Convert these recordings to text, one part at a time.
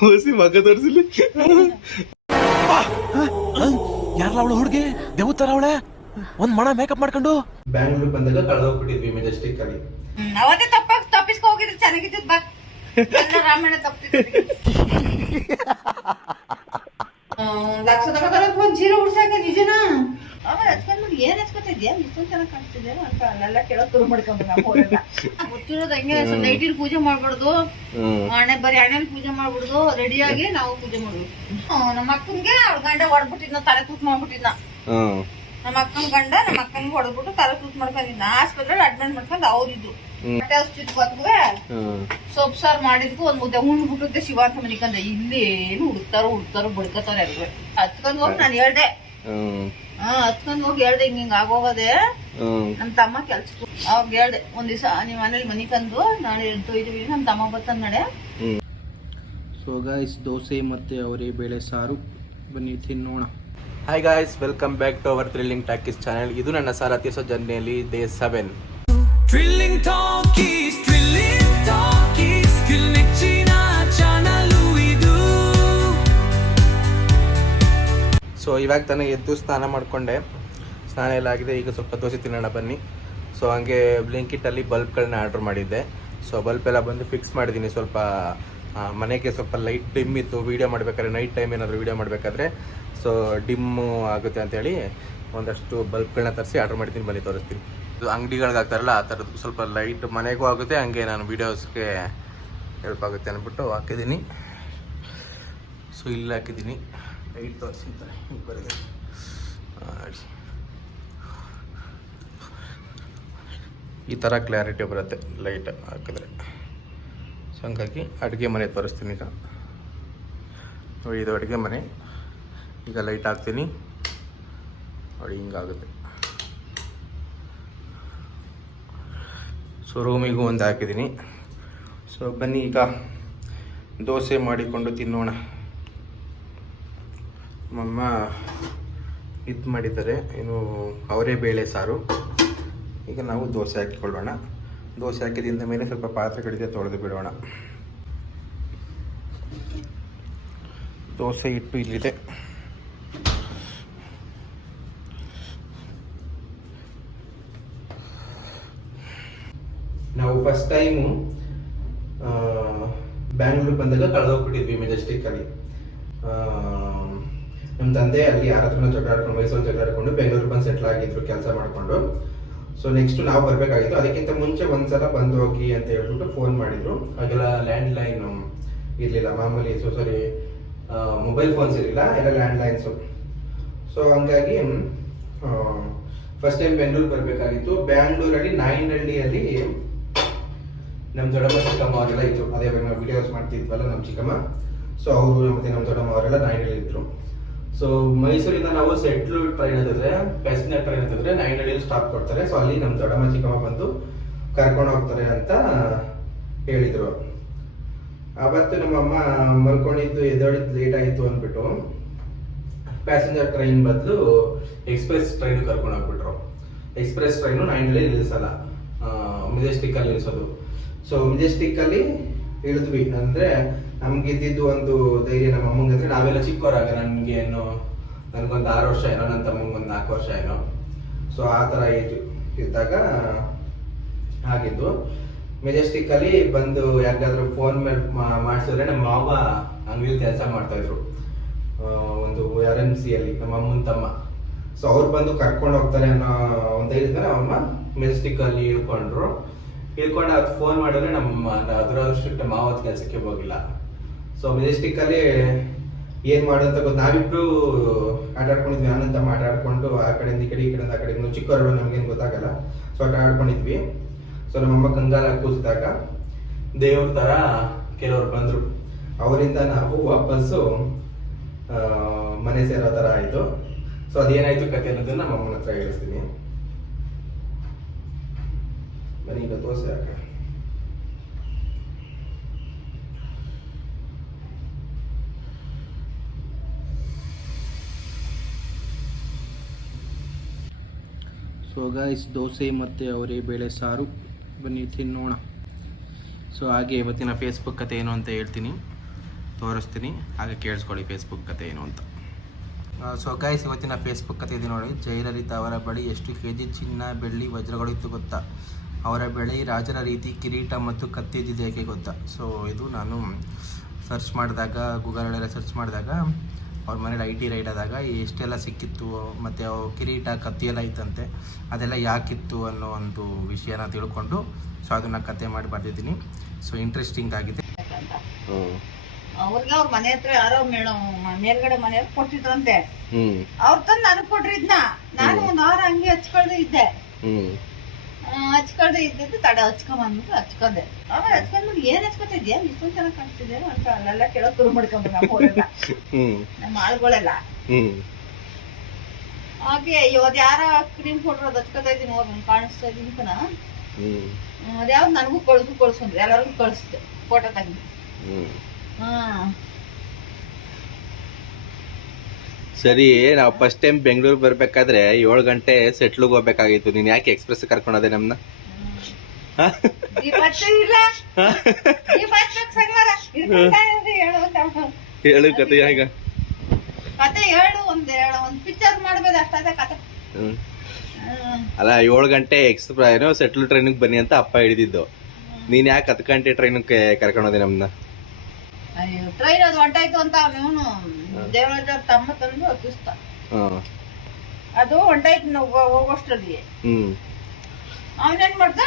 ಹೊಸಿ ಮಗ ತೋರಿಸಲಿ. ಯಾರಲ್ಲ ಅವಳು ಹುಡುಗಿ ದೇವತರ ಅವಳೆ ಒಂದ್ ಮಣ ಮೇಕಪ್ ಮಾಡ್ಕೊಂಡು ಬ್ಯಾಂಗ್ಳೂರ್ ಬಂದಾಗ ಕಳೆದೋಗ್ಬಿಟ್ಟಿದ್ವಿ ಮೆಜೆಸ್ಟಿಕ್ ಅಲ್ಲಿ. ಅವತ್ತೇ ತಪ್ಪಿಸ್ಕೊ ಹೋಗಿದ್ರೆ ಚೆನ್ನಾಗಿತ್ತು ಬಾ. ರಾಮಾಯಣ ತಪ್ಪಿತ್ತು. ಲಕ್ಷ ತಗೋತಾರಂತ ಒಂದ್ ಜೀರೋ ಉಡ್ಸಾಕ ನಿಜನಾ? ಆಮೇಲೆ ಹಚ್ಕೊಂಡ್ಬಿಟ್ಟು ಏನ್ ಹಚ್ಕೊತಾ ಇದ್ಯಾ ಇಷ್ಟೊಂದು ಚೆನ್ನಾಗಿ ಕಾಣಿಸ್ತಿದ್ಯಾ ಅಂತ ಅಲ್ಲೆಲ್ಲ ಕೇಳೋಕ್ ಶುರು ಮಾಡ್ಕೊಂಡ್ಬಿಡ. ಗೊತ್ತಿರೋದು ಹಂಗೆ ನೈಟಿಲ್ ಪೂಜೆ ಮಾಡ್ಬಾರ್ದು, ಬರೀ ಹಣ್ಣಲ್ಲಿ ಪೂಜೆ ಮಾಡ್ಬಿಡುದು, ರೆಡಿಯಾಗಿ ನಾವು ಪೂಜೆ ಮಾಡ್ಬೋದು. ನಮ್ಮ ಅಕ್ಕನ್ಗೆ ಅವ್ರ ಗಂಡ ಹೊಡ್ಬಿಟ್ಟಿದ್ನ, ತಲೆ ತೂತ್ ಮಾಡ್ಬಿಟ್ಟಿದ್ನ. ನಮ್ಮ ಅಕ್ಕನ ಗಂಡ ನಮ್ಮ ಅಕ್ಕನ್ಗೆ ಹೊಡೆದ್ಬಿಟ್ಟು ತಲೆ ತೂತ್ ಮಾಡ್ಕೊಂಡಿದ್ನ. ಆಸ್ಪತ್ರೆಯಲ್ಲಿ ಅಡ್ಮಿಟ್ ಮಾಡ್ಕೊಂಡು ಅವ್ರಿದ್ದು ಹೊಟ್ಟೆ ಹಸ್ತಿದ್ ಬತ್ವೆ ಸೊಪ್ಪು ಸಾರು ಮಾಡಿದ್ಕು ಒಂದ್ ಮುದ್ದೆ ಉಣ್ಬಿಟ್ಟುತ್ತೆ ಶಿವ ಅಂತ ಮನಿಕಂದ. ಇಲ್ಲಿ ಏನು ಹುಡ್ತಾರೋ ಬಡ್ಕತಾರ ಎಲ್ರು. ಹತ್ಕೊಂಡ್ ಹೋಗಿ ನಾನು ಹೇಳ್ದೆ, ಹತ್ಕೊಂಡ್ ಹೋಗಿ ಹೇಳ್ದೆ ಹಿಂಗ ಆಗೋಗದೆ. ನಮ್ ತಮ್ಮ ಕೆಲ್ಸಕ್ಕೆ ಅವಾಗ ಹೇಳ್ದೆ, ಒಂದ್ ದಿವಸ ನಿಮ್ ಮನೇಲಿ ಮನಿಕಂದು ನಾಳೆ ತೊಯ್ತೀವಿ, ನಮ್ ತಮ್ಮ ಬರ್ತಂದ್ ನಡೆ. ಸೊ ಗಾಯ್ಸ್, ದೋಸೆ ಮತ್ತೆ ಅವರೇ ಬೇಳೆ ಸಾರು, ಬನ್ನಿ ತಿನ್ನೋಣ. Hi guys, welcome back to our Thrilling Talkies channel. ಇದು ನನ್ನ ಸಾರ ತೀರ್ಸೋ ಜರ್ನಿಯಲ್ಲಿ day 7. Thrilling Talkies, Thrilling Talkies, ನೆಚ್ಚಿನ ಚಾನೆಲ್ ಇದು. ಸೊ ಇವಾಗ ತಾನೇ ಎದ್ದು ಸ್ನಾನ ಮಾಡಿಕೊಂಡೆ, ಸ್ನಾನ ಎಲ್ಲ ಆಗಿದೆ. ಈಗ ಸ್ವಲ್ಪ ದೋಸೆ ತಿನ್ನೋಣ ಬನ್ನಿ. ಸೊ ಹಂಗೆ ಬ್ಲಿಂಕಿಟಲ್ಲಿ ಬಲ್ಬ್ಗಳನ್ನ ಆರ್ಡ್ರ್ ಮಾಡಿದ್ದೆ. ಸೊ ಬಲ್ಬ್ ಎಲ್ಲ ಬಂದು ಫಿಕ್ಸ್ ಮಾಡಿದ್ದೀನಿ. ಸ್ವಲ್ಪ ಮನೆಗೆ ಸ್ವಲ್ಪ ಲೈಟ್ ಡಿಮ್ ಇತ್ತು, ವೀಡಿಯೋ ಮಾಡಬೇಕಾದ್ರೆ ನೈಟ್ ಟೈಮ್ ಏನಾದರೂ ವೀಡಿಯೋ ಮಾಡಬೇಕಾದ್ರೆ ಸೊ ಡಿಮ್ಮು ಆಗುತ್ತೆ ಅಂತೇಳಿ ಒಂದಷ್ಟು ಬಲ್ಬ್ಗಳನ್ನ ತರಿಸಿ ಆರ್ಡ್ರ್ ಮಾಡಿದ್ದೀನಿ. ಬನ್ನಿ ತೋರಿಸ್ತೀನಿ. ಇದು ಅಂಗಡಿಗಳಿಗೆ ಹಾಕ್ತಾರಲ್ಲ ಆ ಥರದ್ದು ಸ್ವಲ್ಪ ಲೈಟ್ ಮನೆಗೂ ಆಗುತ್ತೆ, ಹಂಗೆ ನಾನು ವೀಡಿಯೋಸ್ಗೆ ಹೆಲ್ಪ್ ಆಗುತ್ತೆ ಅಂದ್ಬಿಟ್ಟು ಹಾಕಿದ್ದೀನಿ. ಸೊ ಇಲ್ಲಿ ಹಾಕಿದ್ದೀನಿ, ಲೈಟ್ ತೋರಿಸಿರ್ತಾರೆ ಈಗ ಬರೀ ಈ ಥರ ಕ್ಲಾರಿಟಿ ಬರುತ್ತೆ ಲೈಟ್ ಹಾಕಿದ್ರೆ. ಸೊ ಹಂಗಾಗಿ ಅಡುಗೆ ಮನೆ ತೋರಿಸ್ತೀನಿ ಈಗ. ನೋಡಿ, ಇದು ಅಡುಗೆ ಮನೆ. ಈಗ ಲೈಟ್ ಹಾಕ್ತೀನಿ ನೋಡಿ, ಹಿಂಗಾಗುತ್ತೆ. ಸೊ ರೂಮಿಗೂ ಒಂದು ಹಾಕಿದ್ದೀನಿ. ಸೊ ಬನ್ನಿ ಈಗ ದೋಸೆ ಮಾಡಿಕೊಂಡು ತಿನ್ನೋಣ. ನಮ್ಮಮ್ಮ ಇದು ಮಾಡಿದ್ದಾರೆ, ಏನು ಅವರೇ ಬೇಳೆ ಸಾರು. ಈಗ ನಾವು ದೋಸೆ ಹಾಕಿಕೊಳ್ಳೋಣ. ದೋಸೆ ಹಾಕಿದಿಂದ ಮೇಲೆ ಸ್ವಲ್ಪ ಪಾತ್ರೆಗಳಿದೆ, ತೊಳೆದು ಬಿಡೋಣ. ದೋಸೆ ಹಿಟ್ಟು ಇಲ್ಲಿದೆ. ನಾವು ಫಸ್ಟ್ ಟೈಮು ಬ್ಯಾಂಗ್ಳೂರ್ ಬಂದಾಗ ಕಳೆದೋಗ್ಬಿಟ್ಟಿದ್ವಿ ಮೆಜೆಸ್ಟಿಕ್ ಅಲ್ಲಿ. ನಮ್ಮ ತಂದೆ ಅಲ್ಲಿ ಯಾರ ಹತ್ರನ ಜಗಳಾಡ್ಕೊಂಡು, ಮೈಸೂರು ಜಗಳಾಡ್ಕೊಂಡು ಬೆಂಗಳೂರು ಬಂದು ಸೆಟ್ಲ್ ಆಗಿದ್ರು ಕೆಲಸ ಮಾಡಿಕೊಂಡು. ಸೊ ನೆಕ್ಸ್ಟ್ ನಾವು ಬರಬೇಕಾಗಿತ್ತು. ಅದಕ್ಕಿಂತ ಮುಂಚೆ ಒಂದ್ಸಲ ಬಂದು ಹೋಗಿ ಅಂತ ಹೇಳ್ಬಿಟ್ಟು ಫೋನ್ ಮಾಡಿದ್ರು. ಹಾಗೆಲ್ಲ ಲ್ಯಾಂಡ್ಲೈನ್ ಇರಲಿಲ್ಲ, ಮಾಮೂಲಿ ಸಾರಿ ಮೊಬೈಲ್ ಫೋನ್ಸ್ ಇರಲಿಲ್ಲ, ಎಲ್ಲ ಲ್ಯಾಂಡ್ಲೈನ್ಸು. ಸೊ ಹಂಗಾಗಿ ಫಸ್ಟ್ ಟೈಮ್ ಬೆಂಗಳೂರು ಬರಬೇಕಾಗಿತ್ತು. ಬ್ಯಾಂಗ್ಳೂರಲ್ಲಿ ನಾಯಂಡಹಳ್ಳಿಯಲ್ಲಿ ನಮ್ಮ ದೊಡ್ಡಮ್ಮ ಚಿಕ್ಕಮ್ಮ ಅವರೆಲ್ಲ ಇದ್ರು. ಅದೇ ನಾವು ವಿಡಿಯೋಸ್ ಮಾಡ್ತಿದ್ವಲ್ಲ ನಮ್ಮ ಚಿಕ್ಕಮ್ಮ. ಸೊ ಅವರು ಮತ್ತೆ ನಮ್ಮ ದೊಡ್ಡಮ್ಮ ಅವರೆಲ್ಲ ನಾಯಂಡಹಳ್ಳಿ ಇದ್ರು. ಸೊ ಮೈಸೂರಿಂದ ನಾವು ಸೆಟ್ಲು ಟ್ರೈನ್ ಹತ್ತಿದ್ರೆ, ಪ್ಯಾಸೆಂಜರ್ ಟ್ರೈನ್ ಹತ್ತಿದ್ರೆ ನಾಯಂಡಹಳ್ಳಿಯಲ್ಲಿ ಸ್ಟಾಪ್ ಕೊಡ್ತಾರೆ. ಸೊ ಅಲ್ಲಿ ನಮ್ಮ ದೊಡ್ಡಮ್ಮ ಚಿಕ್ಕಮ್ಮ ಬಂದು ಕರ್ಕೊಂಡು ಹೋಗ್ತಾರೆ ಅಂತ ಹೇಳಿದರು. ಆವತ್ತು ನಮ್ಮಮ್ಮ ಮಲ್ಕೊಂಡಿದ್ದು ಎದ್ದೋಳಿದ್ದು ಲೇಟ್ ಆಯಿತು ಅಂದ್ಬಿಟ್ಟು ಪ್ಯಾಸೆಂಜರ್ ಟ್ರೈನ್ ಬದಲು ಎಕ್ಸ್ಪ್ರೆಸ್ ಟ್ರೈನ್ ಕರ್ಕೊಂಡು ಹೋಗ್ಬಿಟ್ರು. ಎಕ್ಸ್ಪ್ರೆಸ್ ಟ್ರೈನು ನಾಯಂಡಹಳ್ಳಿ ನಿಲ್ಲಿಸಲ್ಲ, ಮೆಜೆಸ್ಟಿಕ್ಕಲ್ಲಿ ನಿಲ್ಲಿಸೋದು. ಸೊ ಮೆಜೆಸ್ಟಿಕ್ಕಲ್ಲಿ ಇಳಿದ್ವಿ. ಅಂದರೆ ನಮ್ಗೆ ಇದ್ದಿದ್ದು ಒಂದು ಧೈರ್ಯ ನಮ್ಮ ಅಮ್ಮಂಗೆ ಅಂದರೆ ನಾವೆಲ್ಲ ಚಿಕ್ಕವರಾಗ, ನನಗೊಂದು 6 ವರ್ಷ ಏನೋ, ನನ್ನ ತಮ್ಮಂಗೆ ಒಂದು 4 ವರ್ಷ ಏನೋ. ಸೊ ಆ ಥರ ಏಜ್ ಇದ್ದಾಗ ಆಗಿದ್ದು. ಮೆಜೆಸ್ಟಿಕ್ಕಲ್ಲಿ ಬಂದು ಯಾರಿಗಾದ್ರೂ ಫೋನ್ ಮೇಲೆ ಮಾಡಿಸಿದ್ರೆ, ನಮ್ಮ ಮಾವ ಅಂಗಡಿಯಲ್ಲಿ ಕೆಲಸ ಮಾಡ್ತಾಯಿದ್ರು ಒಂದು RMCಯಲ್ಲಿ, ನಮ್ಮ ಅಮ್ಮನ ತಮ್ಮ. ಸೊ ಅವ್ರು ಬಂದು ಕರ್ಕೊಂಡು ಹೋಗ್ತಾರೆ ಅನ್ನೋ ಒಂದು ಧೈರ್ಯದ ಅಮ್ಮ ಮೆಜೆಸ್ಟಿಕ್ಕಲ್ಲಿ ಇಳ್ಕೊಂಡ್ರು. ಅದು ಫೋನ್ ಮಾಡಿದ್ರೆ ನಮ್ಮ ಅದರಷ್ಟು ಮಾವತ್ ಕೆಲಸಕ್ಕೆ ಹೋಗಿಲ್ಲ. ಸೊ ಮೆಜೆಸ್ಟಿಕ್ಕಲ್ಲಿ ಏನು ಮಾಡೋಂತ ಗೊತ್ತು. ನಾವಿಬ್ರು ಆಟ ಆಡ್ಕೊಂಡಿದ್ವಿ, ನಾನಂತ ಆಟಾಡ್ಕೊಂಡು ಆ ಕಡೆಯಿಂದ ಈ ಕಡೆಯಿಂದ ಆ ಕಡೆ, ಚಿಕ್ಕವರು ನಮಗೇನು ಗೊತ್ತಾಗಲ್ಲ. ಸೊ ಆಟ ಆಡ್ಕೊಂಡಿದ್ವಿ. ಸೊ ನಮ್ಮಮ್ಮ ಕಂಗಾಲ ಕೂಸಿದಾಗ ದೇವ್ರ ಥರ ಕೆಲವ್ರು ಬಂದರು. ಅವರಿಂದ ನಾವು ವಾಪಸ್ಸು ಮನೆ ಸೇರೋ ಥರ ಆಯಿತು. ಸೊ ಅದೇನಾಯಿತು ಕತೆ ಅನ್ನೋದನ್ನ ನಮ್ಮ ಅಮ್ಮನ ಹತ್ರ ಹೇಳಿಸ್ತೀನಿ. ಬನ್ನಿ ಈಗ ದೋಸೆ ಹಾಕ. ಸೊ ಗಾಯ್ಸ್, ದೋಸೆ ಮತ್ತು ಅವರೇ ಬೇಳೆ ಸಾರು, ಬನ್ನಿ ತಿನ್ನೋಣ. ಸೊ ಹಾಗೆ ಇವತ್ತಿನ ಫೇಸ್ಬುಕ್ ಕತೆ ಏನು ಅಂತ ಹೇಳ್ತೀನಿ. ತೋರಿಸ್ತೀನಿ, ಹಾಗೆ ಕೇಳಿಸ್ಕೊಳ್ಳಿ ಫೇಸ್ಬುಕ್ ಕತೆ ಏನು ಅಂತ. ಸೊ ಗೈಸ್, ಇವತ್ತಿನ ಫೇಸ್ಬುಕ್ ಕತೆ ಇದೆ ನೋಡಿ. ಜಯಲಲಿತಾ ಅವರ ಬಳಿ ಎಷ್ಟು KG ಚಿನ್ನ, ಬೆಳ್ಳಿ, ವಜ್ರಗಳು ಇತ್ತು ಗೊತ್ತಾ? ಅವರ ಬಳಿ ರಾಜನ ರೀತಿ ಕಿರೀಟ ಮತ್ತು ಕತ್ತಿ ಇದ್ದಿದ್ದು ಏಕೆ ಗೊತ್ತಾ? ಸೊ ಇದು ನಾನು ಸರ್ಚ್ ಮಾಡಿದಾಗ, ಗೂಗಲಲ್ಲೆಲ್ಲ ಸರ್ಚ್ ಮಾಡಿದಾಗ ಅವ್ರ ಮನೇಲಿ IT ರೈಡ್ ಆದಾಗ ಎಷ್ಟೆಲ್ಲ ಸಿಕ್ಕಿತ್ತು, ಮತ್ತು ಕಿರೀಟ ಕತ್ತಿ ಎಲ್ಲ ಇತ್ತಂತೆ, ಅದೆಲ್ಲ ಯಾಕಿತ್ತು ಅನ್ನೋ ಒಂದು ವಿಷಯನ ತಿಳ್ಕೊಂಡು ಸೊ ಅದನ್ನು ಕತೆ ಮಾಡಿ ಬರ್ತಿದ್ದೀನಿ. ಸೊ ಇಂಟ್ರೆಸ್ಟಿಂಗ್ ಆಗಿದೆ. ಅವ್ರಿಗೆ ಅವ್ರ ಮನೆ ಹತ್ರ ಯಾರೋ ಮೇಲ್ಗಡೆ ಮನೆಯವ್ರು ಕೊಟ್ಟಿದ್ರಂತೆ. ಅವ್ರ ತಂದು ನನಗ್ ಕೊಟ್ರಿದ್ನ. ನಾನು ಒಂದ್ ವಾರ ಹಂಗೆ ಹಚ್ಕೊಳ್ದೆ ಇದ್ದೆ. ಹಚ್ಕೊಳ್ದೆ ಇದ್ದಿದ್ದು ತಡ ಹಚ್ಕೊಂಬಂದ್ಬಿಟ್ಟು ಹಚ್ಕೊಂಡೆ. ಆಮೇಲೆ ಹಚ್ಕೊಂಡ್ಬಿಟ್ಟು ಏನ್ ಹಚ್ಕೊತಾ ಇದ್ಯಾ, ಇಷ್ಟೊಂದ್ ಚೆನ್ನಾಗ್ ಕಾಣಿಸ್ತಿದ್ಯಾ ಅಂತ ಅಲ್ಲೆಲ್ಲ ಕೇಳೋಕ್ ಶುರು ಮಾಡ್ಕೊಂಡ್ರು ನಮ್ಮ ಆಳ್ಗಳೆಲ್ಲ. ಹಾಗೆ ಇವತ್ತು ಯಾರ ಕ್ರೀಮ್ ಕೊಟ್ರು ಅದು ಹಚ್ಕೊತಾ ಇದ್ದೀನಿ, ಹೋಗಿ ಕಾಣಿಸ್ತಾ ಇದೀನಿ ಕಣ. ಅದ್ಯಾವ್ದು ನನಗೂ ಕಳ್ಸಂದ್ರೆ ಎಲ್ಲರಿಗೂ ಕಳಿಸ್ತೆ ಫೋಟೋ ತೆಗ್ದು. ಸರಿ, ನಾವು ಫಸ್ಟ್ ಟೈಮ್ ಬೆಂಗಳೂರು ಬರ್ಬೇಕಾದ್ರೆ 7 ಗಂಟೆ ಸೆಟ್ಲಿಗೆ ಹೋಗ್ಬೇಕಾಗಿತ್ತು. ನೀನ್ ಯಾಕೆ ಎಕ್ಸ್ಪ್ರೆಸ್ ಕರ್ಕೊಂಡೋದೆ ನಮ್ನ? ಹೇಳು ಕತೆ. ಈಗ ಕತೆ ಹೇಳು, ಒಂದ್ ಪಿಕ್ಚರ್ ಮಾಡ್ಬೋದು ಅಷ್ಟೇ ಕತೆ. ಅಲ್ಲ, 7 ಗಂಟೆ ಏನೋ ಸೆಟ್ಲ್ ಟ್ರೈನಿಗೆ ಬನ್ನಿ ಅಂತ ಅಪ್ಪ ಹಿಡಿದಿದ್ದು. ನೀನ್ ಯಾಕೆ 10 ಗಂಟೆ ಟ್ರೈನಿಗೆ ಕರ್ಕೊಂಡೋದೆ ನಮ್ನ? ಅಯ್ಯೋ, ಟ್ರೈನ್ ಅದು ಹೊಂಟಾಯ್ತು ಅಂತ ಅವನು ದೇವರಾಜ ತಮ್ಮ ತಂದು ಹತ್ತಿಸ್ತ. ಅದು ಹೊಂಟಾಯ್ತು ನಾವು ಹೋಗೋಷ್ಟರಲ್ಲಿ. ಅವನೇನ್ ಮಾಡ್ದ,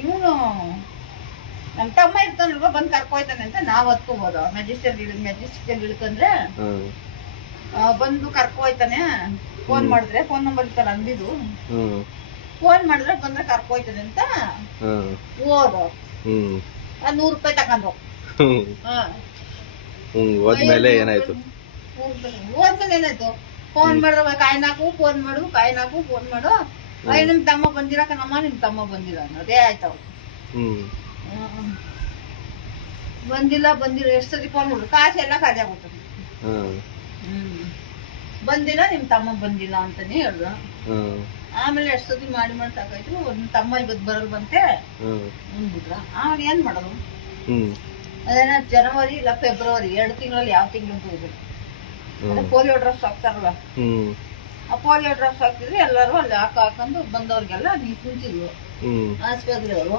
ಇವನು ನಮ್ ತಮ್ಮ ಇರ್ತಾನಲ್ವ, ಬಂದ್ ಕರ್ಕೊಯ್ತಾನೆ ಅಂತ ನಾವ್ ಹತ್ಕೋಬೋದು. ಮೆಜೆಸ್ಟಿಕ್ ಇಳ್ಕಂದ್ರೆ ಬಂದು ಕರ್ಕೊಯ್ತಾನೆ. ಫೋನ್ ಮಾಡಿದ್ರೆ, ಫೋನ್ ನಂಬರ್ ಇತ್ತಲ್ಲ ಅಂದಿದ್ದು, ಫೋನ್ ಮಾಡಿದ್ರೆ ಬಂದ್ರೆ ಕರ್ಕೊಯ್ತಾನೆ ಅಂತ ಹೋದ. 100 ರೂಪಾಯಿ ತಗೊಂಡು ಹೋದ್ಮೇಲೆ ಏನಾಯ್ತು? ಹೋದ್ಮೇಲೆ ಏನಾಯ್ತು, ಫೋನ್ ಮಾಡಿದ್ರೆ ಕಾಯ್ನಾಕು, ಫೋನ್ ಮಾಡು, ಕಾಯ್ನಾಕು, ಫೋನ್ ಮಾಡು. ನಿಮ್ ತಮ್ಮ ಬಂದಿರ ಕಣಮ್ಮ, ನಿಮ್ ತಮ್ಮ ಬಂದಿರ ಅನ್ನೋದೇ ಆಯ್ತವ. ಬಂದಿಲ್ಲ ಎಷ್ಟು ಸತಿ ಫೋನ್ ಮಾಡಿದ್ರು, ಕಾಸು ಎಲ್ಲ ಖಾಲಿ ಆಗುತ್ತೆ. ಬಂದಿಲ್ಲ, ನಿಮ್ ತಮ್ಮ ಬಂದಿಲ್ಲ ಅಂತಾನೆ ಹೇಳ್ದ. ಆಮೇಲೆ ಎಷ್ಟು ಸತಿ ಮಾಡಿ ಸಾಕಾಯ್ತು. ನಿಮ್ ತಮ್ಮ ಇವತ್ತು ಬರಲ್ ಬಂತೆ ಅಂದ್ಬಿಟ್ರ. ಆವಾಗ ಏನ್ ಮಾಡೋದು? ಅದೇನ ಜನವರಿ ಇಲ್ಲ ಫೆಬ್ರವರಿ 2 ತಿಂಗಳಲ್ಲಿ ಯಾವ ತಿಂಗಳು ಅಂತ ಹೋಗ್ಬೇಕು. ಪೋಲಿಯೋ ಡ್ರಾಪ್ಸ್ ಹಾಕ್ತಾರಲ್ಲ, ಆ ಪೋಲಿಯೋ ಡ್ರಾಪ್ಸ್ ಹಾಕಿದ್ರೆ ಎಲ್ಲರೂ ಅಲ್ಲಿ ಹಾಕೊಂಡು ಬಂದವ್ರಿಗೆಲ್ಲ ನೀವು ಕುಂತಿದ್ವು ಆಸ್ಪತ್ರೆಯವರು.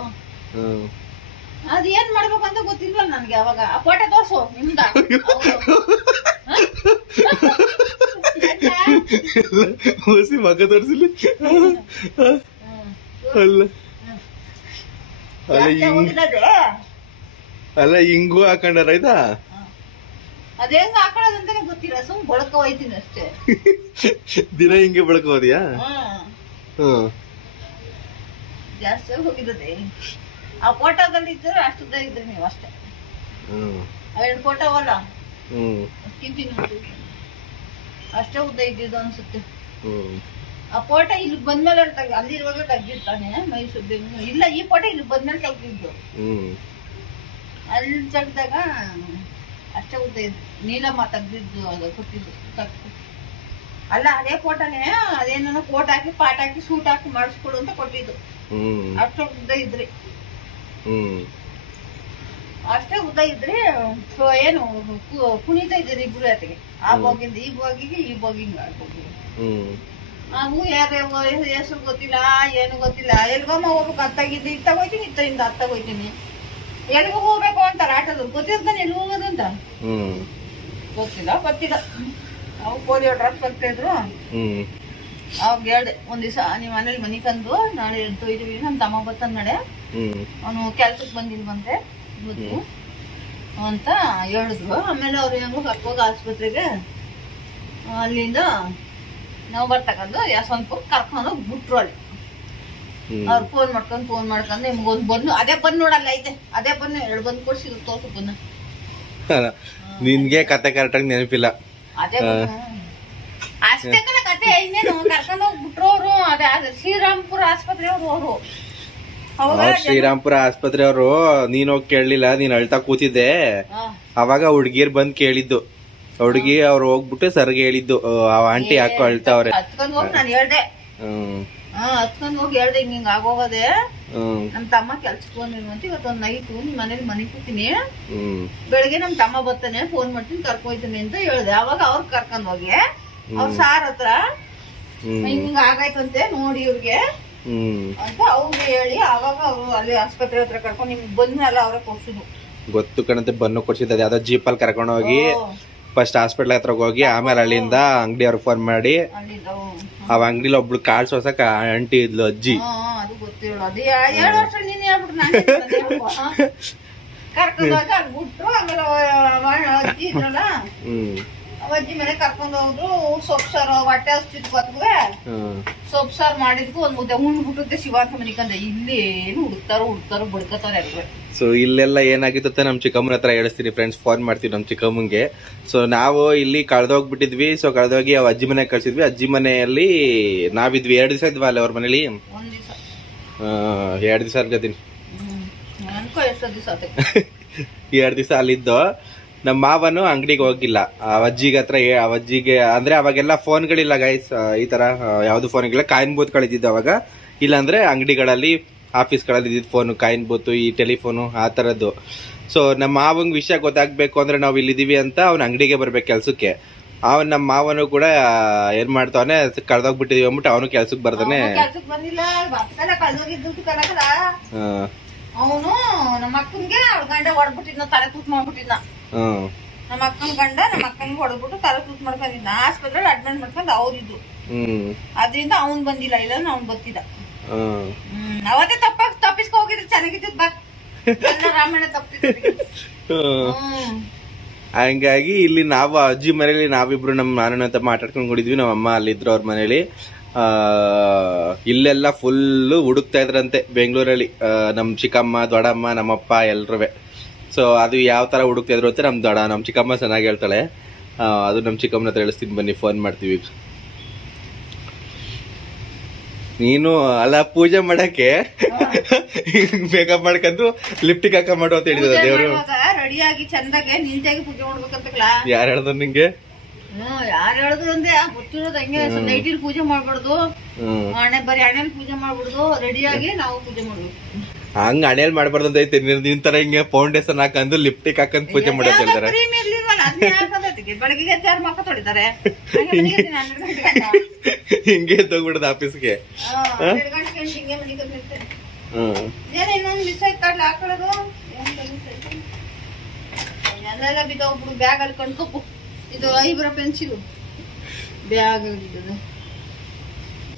ಅದ್ ಏನ್ ಮಾಡ್ಬೇಕು ಅಂತ ಗೊತ್ತಿಲ್ವಲ್ಲ ನನ್ಗೆ. ಅವಾಗ ಆ ಫೋಟೋ ತೋರ್ಸು ನಿಮ್ದ. ಮಗ ತೋರ್ಸಿಲ್ಲ. ಅಲ್ಲ, ಹಿಂಗೂ ಹಾಕೊಂಡಾರ ಆಯ್ತಾ? ಅದ್ ಹೆಂಗ್ ಹಾಕೊಳ್ಳೋದಂತಾನೆ ಗೊತ್ತಿಲ್ಲ, ಸುಮ್ ಬಳಕ ಹೋಯ್ತೀನಿ ಅಷ್ಟೇ. ದಿನ ಹಿಂಗೆ ಬಳಕ ಹೋದ್ಯಾ? ಜಾಸ್ತಿ ಹೋಗಿದ್ದದೆ. ಆ ಫೋಟೋದಲ್ಲಿ ಇದ್ರೆ ಅಷ್ಟುದ್ದ ಇದ್ರಿ ನೀವು ಅಷ್ಟೇ. 2 ಫೋಟೋ ಅಲ್ಲ, ಅಷ್ಟೇ ಉದ್ದ ಇದ್ದಿದ್ದು ಅನ್ಸುತ್ತೆ. ಆ ಫೋಟೋ ಇಲ್ಲಿ ಬಂದ್ಮೇಲೆ ಅಲ್ಲಿರುವಾಗ ತೆಗ್ದಿರ್ತಾನೆ ಮೈಸೂರು ಬೆಂಗಳೂರು. ಇಲ್ಲ, ಈ ಫೋಟೋ ಇಲ್ಲಿ ಬಂದ್ಮೇಲೆ ತೆಗ್ದಿದ್ದು. ಅಲ್ಲಿ ತೆಗ್ದಾಗ ಅಷ್ಟೇ ಉದ್ದ ಇದ್ದು. ನೀಲಮ್ಮ ತೆಗ್ದಿದ್ದು, ಅದು ಕೊಟ್ಟಿದ್ದು. ಅಲ್ಲ, ಅದೇ ಫೋಟೋನೇ, ಅದೇನೋ ಕೋಟ್ ಹಾಕಿ ಪಾಟ್ ಹಾಕಿ ಸೂಟ್ ಹಾಕಿ ಮಾಡಿಸ್ಕೊಡು ಅಂತ ಕೊಟ್ಟಿದ್ದು. ಅಷ್ಟೇ ಉದ್ದ ಇದ್ರಿ, ಅಷ್ಟೇ ಉದ್ದ ಇದ್ರಿ. ಏನು ಕುಣಿತಾ ಇದ್ದೀರಿ ಇಬ್ರು ಜೊತೆಗೆ. ಆ ಬೋಗಿಂದ ಈ ಬೋಗಿಗೆ, ಈ ಬೋಗಿಂಗ್ ಆಡ್ಬೋದು. ನಾವು ಯಾರ್ಯಾವ ಹೆಸರು ಗೊತ್ತಿಲ್ಲ, ಏನು ಗೊತ್ತಿಲ್ಲ. ಎಲ್ಗಮ್ಮ ಹೋಗ್ಬೇಕು, ಅತ್ತಾಗಿದ್ದು ಇತ್ತಾಗ ಹೋಯ್ತೀನಿ, ಇತ್ತಿಂದ ಅತ್ತಾಗ ಹೋಯ್ತೀನಿ. ಎಲ್ಗೂ ಹೋಗ್ಬೇಕು ಅಂತಾರೆ ಆಟೋದು. ಗೊತ್ತಿರ್ತಾನೆ ಎಲ್ಲಿ ಹೋಗೋದು ಅಂತ ಗೊತ್ತಿಲ್ಲ. ನಾವು ಪೋಲಿಯೋ ಡ್ರಾಪ್ಸ್ ಹಾಕ್ತಾ ಇದ್ರು. ಅವಾಗ ಹೇಳ್ದೆ, ಒಂದ್ ದಿವಸ ನೀವ್ ಮನೇಲಿ ಮನಿ ತಂದು ನಾಳೆ ತೊಯ್ದೀವಿ, ನನ್ ತಮ್ಮ ಬರ್ತನ್ ನಡೆ, ಅವನು ಕೆಲ್ಸಕ್ಕೆ ಬಂದಿಲ್ವಂತೆ ಇವತ್ತು ಅಂತ ಹೇಳಿದ್ರು. ಆಮೇಲೆ ಅವ್ರು ಹೆಂಗೋ ಕರ್ಕೋಗ ಆಸ್ಪತ್ರೆಗೆ, ಅಲ್ಲಿಂದ ನಾವು ಬರ್ತಕ್ಕಂದು ಯಶವಂತಪುರ ಕರ್ಕೊಂಡೋಗಿ ಬಿಟ್ರು. ಅಲ್ಲಿ ಅವ್ರು ಫೋನ್ ಮಾಡ್ಕೊಂಡು ನಿಮ್ಗೊಂದು ಬನ್ನು, ಅದೇ ಬನ್ ನೋಡಲ್ಲ ಐತೆ, ಅದೇ ಬನ್ನು 2 ಬಂದು ಕೊಡ್ಸಿದ್ರು, ತೋರ್ಸು ಬನ್ನ. ನಿನ್ಗೆ ಕತೆ ಕರೆಕ್ಟಾಗಿ ನೆನಪಿಲ್ಲ. ಅದೇ ಅಷ್ಟೇ ಕಣ ಕತೆ. ಇನ್ನೇನು ಕರ್ಕೊಂಡು ಹೋಗ್ಬಿಟ್ರು ಅವರು. ಅದೇ ಶ್ರೀರಾಮ್ಪುರ ಆಸ್ಪತ್ರೆ ಅವರು. ಶ್ರೀರಾಮ್ಪುರ ಆಸ್ಪತ್ರೆ ಅವರು. ನೀನ್ ಹೋಗಿ ಕೇಳಲಿಲ್ಲ, ನೀನ್ ಅಳ್ತಾ ಕೂತಿದ್ದೆ. ಅವಾಗ ಹುಡ್ಗಿರ್ ಬಂದ್ ಕೇಳಿದ್ದು. ಹುಡುಗಿ ಅವ್ರು ಹೋಗ್ಬಿಟ್ಟು ಸರ್ಗೆ ಹೇಳಿದ್ದು, ಆಂಟಿ ಯಾಕೋ ಅಳ್ತಾವ್ರೆ. ಹತ್ಕೊಂಡ್ ಹೋಗಿ ನಾನು ಹೇಳ್ದೆ, ಹತ್ಕೊಂಡ್ ಹೋಗಿ ಹೇಳ್ದೆ ಹಿಂಗ್ ಆಗೋಗದೆ ಹ್ಮ್ ನಮ್ ತಮ್ಮ ಕೆಲ್ಸಕ್ಕೆ ಬಂದಿರುವಂತ ಇವತ್ತೊಂದ್ ನೈಟು ನಿಮ್ ಮನೇಲಿ ಮನೆ ಕೂತೀನಿ ಹ್ಮ್ ಬೆಳಿಗ್ಗೆ ನಮ್ ತಮ್ಮ ಬರ್ತಾನೆ ಫೋನ್ ಮಾಡ್ತೀನಿ ಕರ್ಕೊಯ್ತೀನಿ ಅಂತ ಹೇಳ್ದೆ. ಅವಾಗ ಅವ್ರ ಕರ್ಕೊಂಡ್ ಹೋಗಿ ಅವ್ರ ಸಾರ್ ಹತ್ರ ಹಿಂಗ ಆಗೈತಂತೆ ನೋಡಿ ಇವ್ರಿಗೆ ಅಂತ ಅವ್ರಿಗೆ ಹೇಳಿ ಅವಾಗ ಅವ್ರು ಅಲ್ಲಿ ಆಸ್ಪತ್ರೆ ಹತ್ರ ಕರ್ಕೊಂಡು ನಿಮ್ಗೆ ಬಂದ್ಮೇಲೆ ಅವ್ರೆ ಕೊಡ್ಸಿದ್ರು. ಗೊತ್ತು ಕಣಂತೆ ಬನ್ನು ಕೊಡ್ಸಿದ್ದ ಯಾವ್ದೋ ಜೀಪಲ್ಲಿ ಕರ್ಕೊಂಡು ಹೋಗಿ ಫಸ್ಟ್ ಹಾಸ್ಪಿಟ್ಲ್ ಹತ್ರ ಹೋಗಿ ಆಮೇಲೆ ಅಲ್ಲಿಂದ ಅಂಗಡಿ ಅವ್ರಿಗೆ ಫೋನ್ ಮಾಡಿ ಅವ ಅಂಗಡಿಲಿ ಒಬ್ಳು ಕಾಳ್ ಸೋಸಕ್ ಆಂಟಿ ಇದ್ಲು ಅಜ್ಜಿ. ಅದು ಗೊತ್ತಿರೋಣ ಅದು 2 ವರ್ಷ ನೀನ್ ಹೇಳ್ಬಿಟ್ಟು ನಾನು ಕರ್ಕೊಂಡೋಗಿ ಅಲ್ಲಿ ಬಿಟ್ರು. ಆಮೇಲೆ ಅಜ್ಜಿ ಇದ್ರಲ್ಲ ಅಜ್ಜಿ ಮನೆ ಕರ್ಕೊಂಡ್ ಹೋದ್ರು. ಸೊಪ್ಪು ಸಾರು ಹೊಟ್ಟೆ ಹಸ್ತಿದ್ ಬತ್ಗುವೆ ಸೊಪ್ಪು ಸಾರು ಮಾಡಿದ್ಕು ಒಂದ್ ಮುದ್ದೆ ಉಂಡ್ಬಿಟ್ಟುತ್ತೆ ಶಿವ ಅಂತ ಮನಿಕಂದ. ಇಲ್ಲಿ ಏನು ಹುಡುಕ್ತಾರೋ ಬಡ್ಕತಾರ ಎಲ್ರು. ಸೊ ಇಲ್ಲೆಲ್ಲ ಏನಾಗಿತ್ತು ನಮ್ ಚಿಕ್ಕಮ್ಮನ ಹತ್ರ ಹೇಳಿಸ್ತೀನಿ ಫ್ರೆಂಡ್ಸ್, ಫೋನ್ ಮಾಡ್ತೀವಿ ನಮ್ ಚಿಕ್ಕಮ್ಮಂಗೆ. ಸೊ ನಾವು ಇಲ್ಲಿ ಕಳ್ದೋಗ್ಬಿಟ್ಟಿದ್ವಿ. ಸೊ ಕಳ್ದೋಗಿ ಅವ್ ಅಜ್ಜಿ ಮನೆಗೆ ಕಳ್ಸಿದ್ವಿ. ಅಜ್ಜಿ ಮನೆಯಲ್ಲಿ ನಾವಿದ್ವಿ 2 ದಿವಸ ಇದ್ವಾ ಅಲ್ಲಿ ಅವ್ರ ಮನೇಲಿ. 2 ದಿವಸ ಅನ್ಕೋತೀನಿ. ಅನ್ಕೋ ಎಷ್ಟೋ ದಿವಸ 2 ದಿವಸ ಅಲ್ಲಿದ್ದು. ನಮ್ಮ ಮಾವನು ಅಂಗಡಿಗೆ ಹೋಗಿಲ್ಲ. ಅವಜ್ಜಿಗೆ ಹತ್ರ ಅವಜ್ಜಿಗೆ ಅಂದ್ರೆ ಅವಾಗೆಲ್ಲ ಫೋನ್ಗಳಿಲ್ಲ ಗೈಸ್, ಈ ತರ ಯಾವ್ದು ಫೋನ್ಗಳಿಲ್ಲ, ಕಾಯಿನ್ ಬೂತ್ಗಳಿದ್ದಿದ್ದು ಅವಾಗ. ಇಲ್ಲಾಂದ್ರೆ ಅಂಗಡಿಗಳಲ್ಲಿ ಆಫೀಸ್ಗಳಲ್ಲಿ ಇದ್ದಿದ್ದು ಫೋನು, ಕಾಯಿನ್ ಬೂತು, ಈ ಟೆಲಿಫೋನು ಆ ಥರದ್ದು. ಸೊ ನಮ್ಮ ಮಾವಂಗೆ ವಿಷಯ ಗೊತ್ತಾಗಬೇಕು ಅಂದ್ರೆ ನಾವು ಇಲ್ಲಿದ್ದೀವಿ ಅಂತ ಅವ್ನ ಅಂಗಡಿಗೆ ಬರ್ಬೇಕು ಕೆಲ್ಸಕ್ಕೆ. ಅವನ್ ನಮ್ಮ ಮಾವನು ಕೂಡ ಏನ್ ಮಾಡ್ತಾವನೆ, ಕಳ್ದೋಗ್ಬಿಟ್ಟಿದೀವಿ ಅಂದ್ಬಿಟ್ಟು ಅವನು ಕೆಲ್ಸಕ್ಕೆ ಬರ್ತಾನೆ. ಅವನು ನಮ್ಮ ಅಕ್ಕನ್ಗೆ ಅವ್ರ ಗಂಡ ಹೊಡ್ಬಿಟ್ಟಿದ್ನ, ತಲೆ ತೂತ್ ಮಾಡ್ಬಿಟ್ಟಿದ್ನ. ನಮ್ಮ ಅಕ್ಕನ ಗಂಡ ನಮ್ಮ ಅಕ್ಕನ್ಗೆ ಹೊಡೆದ್ಬಿಟ್ಟು ತಲೆ ತೂತ್ ಮಾಡ್ಕೊಂಡಿದ್ನ. ಆಸ್ಪತ್ರೆಯಲ್ಲಿ ಅಡ್ಮಿಟ್ ಮಾಡ್ಕೊಂಡು ಅವ್ರಿದ್ದು. ಅದ್ರಿಂದ ಅವ್ನ್ ಬಂದಿಲ್ಲ, ಇಲ್ಲ ಅವ್ನ್ ಬರ್ತಿದ್ದ. ಅವತ್ತೇ ತಪ್ಪಿಸ್ಕೊ ಹೋಗಿದ್ರೆ ಚೆನ್ನಾಗಿತ್ತು ಬಾ, ರಾಮಾಯಣ ತಪ್ಪಿತ್ತು. ಹಂಗಾಗಿ ಇಲ್ಲಿ ನಾವು ಅಜ್ಜಿ ಮನೇಲಿ ನಾವಿಬ್ರು ನಾನು ಅಂತ ಮಾತಾಡ್ಕೊಂಡು ಕೂಡಿದ್ವಿ. ನಮ್ಮ ಅಮ್ಮ ಅಲ್ಲಿದ್ರು ಅವ್ರ ಮನೇಲಿ. ಇಲ್ಲೆಲ್ಲ ಫುಲ್ಲು ಹುಡುಕ್ತಾ ಇದ್ರಂತೆ ಬೆಂಗಳೂರಲ್ಲಿ, ನಮ್ಮ ಚಿಕ್ಕಮ್ಮ, ದೊಡ್ಡಮ್ಮ, ನಮ್ಮಪ್ಪ ಎಲ್ರೂ. ಸೊ ಅದು ಯಾವ ಥರ ಹುಡುಕ್ತಾ ಇದ್ರು ಅಂತ ನಮ್ಮ ಚಿಕ್ಕಮ್ಮ ಚೆನ್ನಾಗಿ ಹೇಳ್ತಾಳೆ. ಅದು ನಮ್ಮ ಚಿಕ್ಕಮ್ಮನ ಹತ್ರ ಹೇಳಿಸ್ತೀನಿ, ಬನ್ನಿ ಫೋನ್ ಮಾಡ್ತೀವಿ. ನೀನು ಅಲ್ಲ ಪೂಜೆ ಮಾಡಕ್ಕೆ ಮೇಕಪ್ ಮಾಡ್ಕೊಂಡು ಲಿಪ್ಟಿಕ್ ಹಾಕ ಮಾಡು ಅಂತ ಹೇಳಿದ್ರು ದೇವ್ರು. ರೆಡಿಯಾಗಿ ಚಂದಾಗೆ ನೀಟಾಗಿ ಪೂಜೆ ಮಾಡ್ಬೇಕಂತಲ್ಲ. ಯಾರು ಹೇಳ್ದ ನಿಂಗೆ? ಯಾರು ಹೇಳಿದ್ರು ಅಂದ್ರೆ ಗೊತ್ತಿರೋದು ಹಂಗೆ. ನೈಟಿಲ್ ಪೂಜೆ ಮಾಡ್ಬಾರ್ದು, ಬರೀ ಹಣೆಲ್ ಪೂಜೆ ಮಾಡ್ಬಿಡ್ದು, ರೆಡಿಯಾಗಿ ನಾವು ಪೂಜೆ ಮಾಡ್ಬೇಕು. ಹಂಗ ಹಣೆಲ್ ಮಾಡ್ಬಾರ್ದು ಅಂತ ಐತೆ. ನಿನ್ ತರ ಹಿಂಗೆ ಫೌಂಡೇಶನ್ ಹಾಕಂದು ಲಿಪ್ಟಿಕ್ ಹಾಕಂದ್ ಪೂಜೆ ಮಾಡೋದು ಹೇಳ್ತಾರೆ. ಬೆಳಗ್ಗೆ ಮಕ್ಕ ತೊಳಿತಾರೆ, ಹಿಂಗೆ ತಗ್ಬಿಡದ ಆಫೀಸ್ಗೆ. ಇನ್ನೊಂದು ಮಿಸ್ ಆಯ್ತು ಕಡ್ಲೆ ಹಾಕೊಳ್ಳೋದು. ಎಲ್ಲೆಲ್ಲ ಬಿದ್ದೋಗ್ಬಿಡು. ಬ್ಯಾಗ್ ಅಲ್ಲಿ ಕಣ್ಕೊಪ್ಪು. ಇದು ಐಬ್ರೋ ಪೆನ್ಸಿಲ್ ಬ್ಯಾಗ್ ಆಗಿದ್ದು.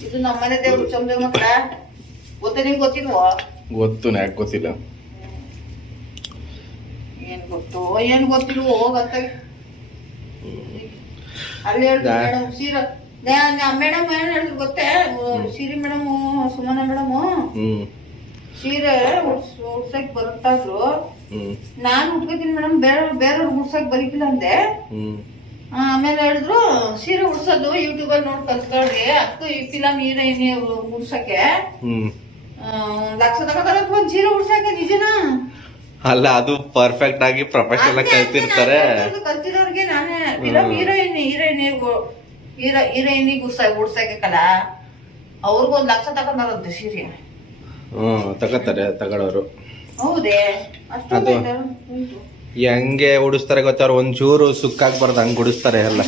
ಇದು ನಮ್ಮನೆ ದೇವ್ರು ಚಂದ್ರ ಮಕ್ಕಳ ಗೊತ್ತ, ನಿಂಗೆ ಗೊತ್ತಿಲ್ವೋ? ಗೊತ್ತು, ಯಾಕೆ ಗೊತ್ತಿಲ್ಲ. ಏನ್ ಗೊತ್ತಿಲ್ವೋ ಹೋಗತ್ತ. ಅಲ್ಲಿ ಹೇಳ್ತೀನಿ ಮೇಡಮ್ ಸೀರೆ ಮೇಡಮ್ ಏನ್ ಹೇಳಿದ್ರು ಗೊತ್ತೇ? ಸೀರೆ ಮೇಡಮ್, ಸುಮನ ಮೇಡಮ್ ಸೀರೆ ಉಡ್ಸಕ್ ಬರುತ್ತಾದ್ರು. ನಾನ್ ಉಟ್ಕೋತೀನಿ ಮೇಡಮ್, ಬೇರೆಯವ್ರು ಉಡ್ಸಕ್ ಬರೀತಿಲ್ಲ ಅಂದೆ. ಆಮೇಲೆ ಹೇಳಿದ್ರು ಸೀರೆ ಉಡ್ಸೋದು ಯೂಟ್ಯೂಬ್ ಅಲ್ಲಿ ನೋಡಿ ಕಲ್ತ್ಕೊಳ್ರಿ, ಅದಕ್ಕೂ ಈ ಫಿಲಮ್ ಹೀರೋಯಿನಿ ಉಡ್ಸಕ್ಕೆ ಲಕ್ಷ ತಗೋತಾರ ಒಂದ್ ಸೀರೆ ಉಡ್ಸಕ್ಕೆ. ನಿಜನಾ? ಅಲ್ಲ, ಅದು ಪರ್ಫೆಕ್ಟ್ ಆಗಿ ಪ್ರೊಫೆಷನಲ್ ಆಗಿ ಕಲ್ತಿರ್ತಾರೆ. ಕಲ್ತಿರೋರ್ಗೆ ನಾನೇ ಫಿಲಮ್ ಹೀರೋಯಿನಿ ಉಡ್ಸಕ್ಕೆ ಕಲ ಅವ್ರಿಗೊಂದ್ ಲಕ್ಷ ತಗೊಂಡಾರಂತೆ ಸೀರೆ. ತಗೊಳ್ಳೋರು. ಹೌದೇ? ಅಷ್ಟು ಹೆಂಗೆ ಉಡಿಸ್ತಾರೆ ಗೊತ್ತವ್ರು, ಒಂಚೂರು ಸುಕ್ಕಾಗ್ಬಾರ್ದು ಹಂಗ್ ಉಡಿಸ್ತಾರೆ ಎಲ್ಲ.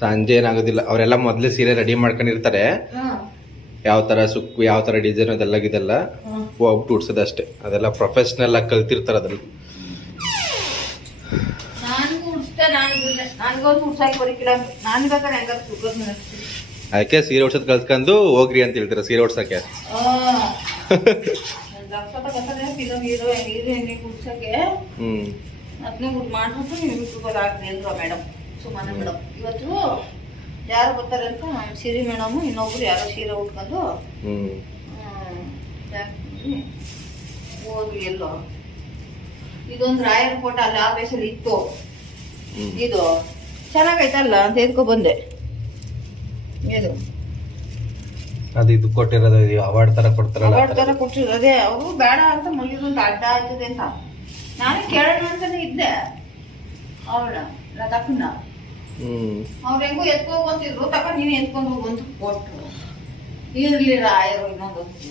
ಸಂಜೆ ಏನಾಗೋದಿಲ್ಲ, ಅವರೆಲ್ಲ ಮೊದ್ಲೇ ಸೀರೆ ರೆಡಿ ಮಾಡ್ಕೊಂಡಿರ್ತಾರೆ. ಯಾವ ತರ ಸುಕ್ಕು, ಯಾವ ತರ ಡಿಸೈನ್ ಅದೆಲ್ಲ ಹೋಗ್ಬಿಟ್ಟು ಉಡ್ಸೋದಷ್ಟೇ. ಅದೆಲ್ಲ ಪ್ರೊಫೆಷನಲ್ ಆಗಿ ಕಲ್ತಿರ್ತಾರ ಅದ್ರಲ್ಲಿ. ಅದಕ್ಕೆ ಸೀರೆ ಉಡ್ಸೋದ್ ಕಲ್ತ್ಕೊಂಡು ಹೋಗ್ರಿ ಅಂತ ಹೇಳ್ತೀರ ಸೀರೆ ಉಡ್ಸಕ್ಕೆ. ಮೇಡಮ್ ಸುಮಾನ ಮೇಡಮ್ ಇವತ್ತು ಯಾರು ಬರ್ತಾರೆ ಅಂತ ಸಿರಿ ಮೇಡಮ್ ಇನ್ನೊಬ್ರು ಯಾರೋ ಸೀರೆ ಉಟ್ಕೊಂಡು ಹೋದ್ವಿ. ಎಲ್ಲೋ ಇದೊಂದು ರಾಯರ್ ಕೋಟ ಅಲ್ಲಿ ಆಫೀಸಲ್ಲಿ ಇತ್ತು. ಇದು ಚೆನ್ನಾಗೈತಲ್ಲ ಅಂತ ಎದ್ಕೊ ಬಂದೆ. ಅದು ಇದು ಕೊಟ್ಟಿರೋದು ಅವಾರ್ಡ್ ತರ ಕೊಡ್ತಾರಲ್ಲ, ಅವಾರ್ಡ್ ತರ ಕೊಟ್ಟಿರೋದು. ಅದೇ ಅವರು ಬೇಡ ಅಂತ ಮುಗಿದೊಂದು ಅಡ್ಡ ಆಗ್ತದೆ ಅಂತ ನಾನು ಕೇಳೋಣ ಅಂತಾನೆ ಇದ್ದೆ. ಅವಳ ಲತಾಕನ್ನ ಅವ್ರು ಹೆಂಗೋ ಎತ್ಕೊಂಡ್ಬಂತಿದ್ರು ತಗೊಂಡು ನೀನು ಎತ್ಕೊಂಡು ಹೋಗಂತ ಕೊಟ್ರು. ಇರ್ಲಿ ರಾಯರು ಇನ್ನೊಂದೊಂದು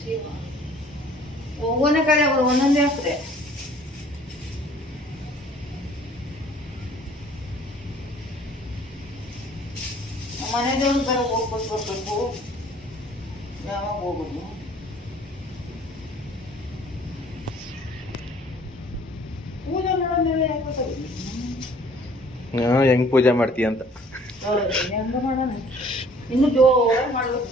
ಶಿವ ಒಂದನೇ ಕಡೆ ಅವರು ಒಂದೊಂದೇ ಹಾಕ್ರೆ ಮನೆ ದೇವ್ರ ಬರ ಹೋಗ್ಬಿಟ್ಟು ಬರ್ಬೇಕು. ಯಾವಾಗ ಹೋಗೋದು? ಪೂಜೆ ಮಾಡೋದ್ಮೇಲೆ ಹೆಂಗ್ ಪೂಜೆ ಮಾಡ್ತೀಯ ಅಂತ ಹೆಂಗ ಮಾಡೋಣ ಇನ್ನು ಜೋರಾಗಿ ಮಾಡ್ಬೇಕು.